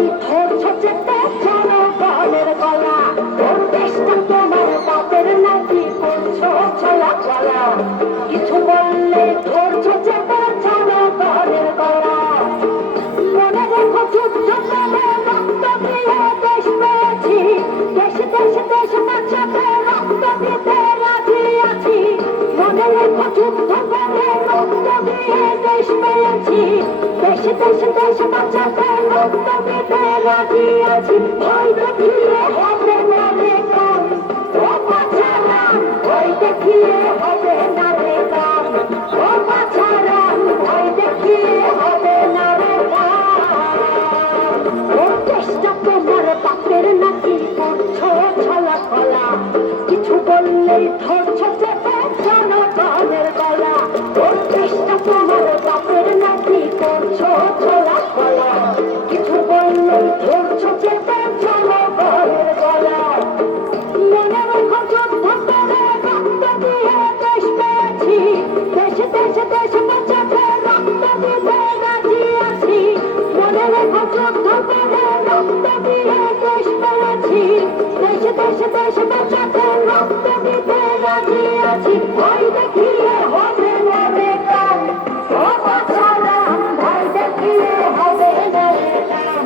বললেই ধরছ চেপে জনগণের গলা। ওর দেশটা তোমার বাপের নাকি করছো চলা চলা। কিছু বললেই ধরছ চেপে জনগণের গলা। মনে রেখো যুদ্ধ করে রক্ত দিয়ে দেশ পেয়েছি। দেশে দেশে দেশ বাঁচাতে রক্ত দিতে রাজি আছি। মনে রেখো যুদ্ধ করে রক্ত দিয়ে দেশ পেয়েছি। দেশে দেশে দেশ বাঁচাতে রক্ত দিতে রাজি আছি। ভয় দেখিয়ে হবে না রে কাম, ও বাছারা ভয় দেখিয়ে হবে না রে কাম, ও বাছারা ভয় দেখিয়ে হবে না রে কাম। ওর চেষ্টা তোমার বাপের নাকি করছো ছলা ছলা। কিছু বললেই ধরছো চেপে জনগণের গলা। ওর চেষ্টা তোমার বাপের নাকি করছো ছলা ছলা। কিছু বললেই ধরছো চেপে জনগণের গলা। মনে রেখো যুদ্ধ করে রক্ত দিয়ে দেশ পেয়েছি। দেশে দেশে দেশ বাঁচাতে রক্ত দিতে রাজি আছি। মনে রেখো যুদ্ধ করে রক্ত দিয়ে দেশ পেয়েছি। দেশে দেশে দেশ বাঁচাতে রক্ত দিতে রাজি আছি। ভয় দেখিয়ে হবে না রে কাম, ও বাছারা ভয় দেখিয়ে হবে না রে কাম,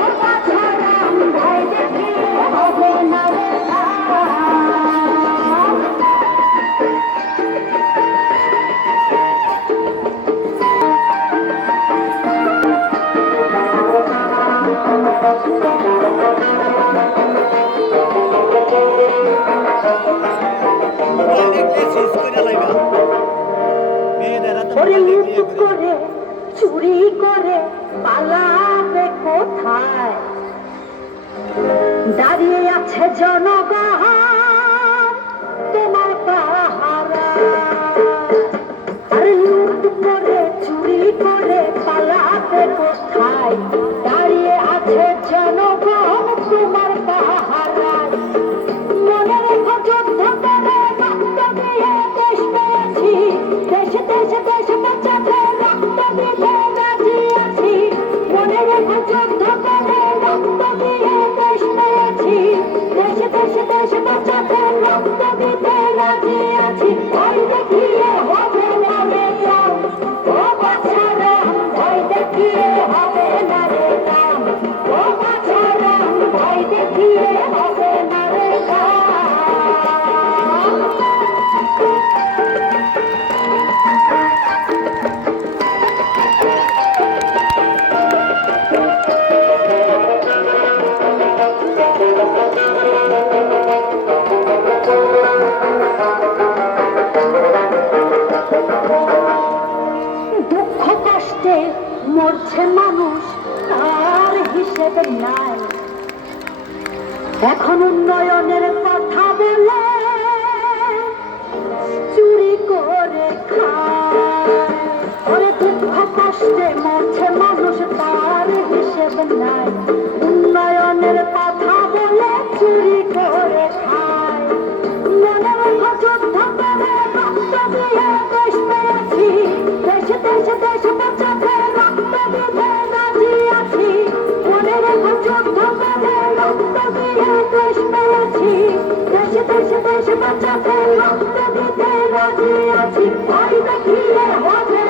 ও বাছারা ভয় দেখিয়ে হবে না রে কাম। মোবাইল দেখলে শেষ করে লাইবা মেয়েরা তো ওরে মোবাইল দেখলে লুট করে চুরি করে পালাবে কোথায়? দাঁড়িয়ে আছে জনগণ তোমার পাহারা। আরে লুট করে চুরি করে পালাবে কোথায়? দাঁড়িয়ে আছে জনগণ তোমার পাহারায়। মনে রেখো যুদ্ধ করে রক্ত দিয়ে দেশ পেয়েছি। দেশে দেশে দেশ বাঁচাতে রক্ত দিতে রাজি আছি। মনে রেখো যুদ্ধ করে রক্ত দিয়ে দেশ পেয়েছি। দেশে দেশে দেশ বাঁচাতে রক্ত দিতে রাজি আছি। ভয় দেখিয়ে হবে না রে কাম, ও বাছারা ভয় দেখিয়ে হবে না রে কাম, ও বাছারা ভয় দেখিয়ে হবে না রে কাম। দুঃখ কষ্টে মরছে মানুষ, তার হিসেবে নাই। এখন উন্নয়নের কথা বলে চুরি করে খায়। ওরে দুঃখ কষ্টে মরছে মানুষ, তার হিসেবে নাই। উন্নয়নের কথা বলে চুরি করে খায়। মনে রেখো যুদ্ধ করে রক্ত দিয়ে দেশ পেয়েছি। দেশে দেশে দেশ বাঁচাতে রক্ত দিতে রাজি আছি। মনে রেখো যুদ্ধ করে রক্ত দিয়ে দেশ পেয়েছি। দেশে দেশে দেশ বাঁচাতে রক্ত দিতে রাজি আছি। ভয় দেখিয়ে হবে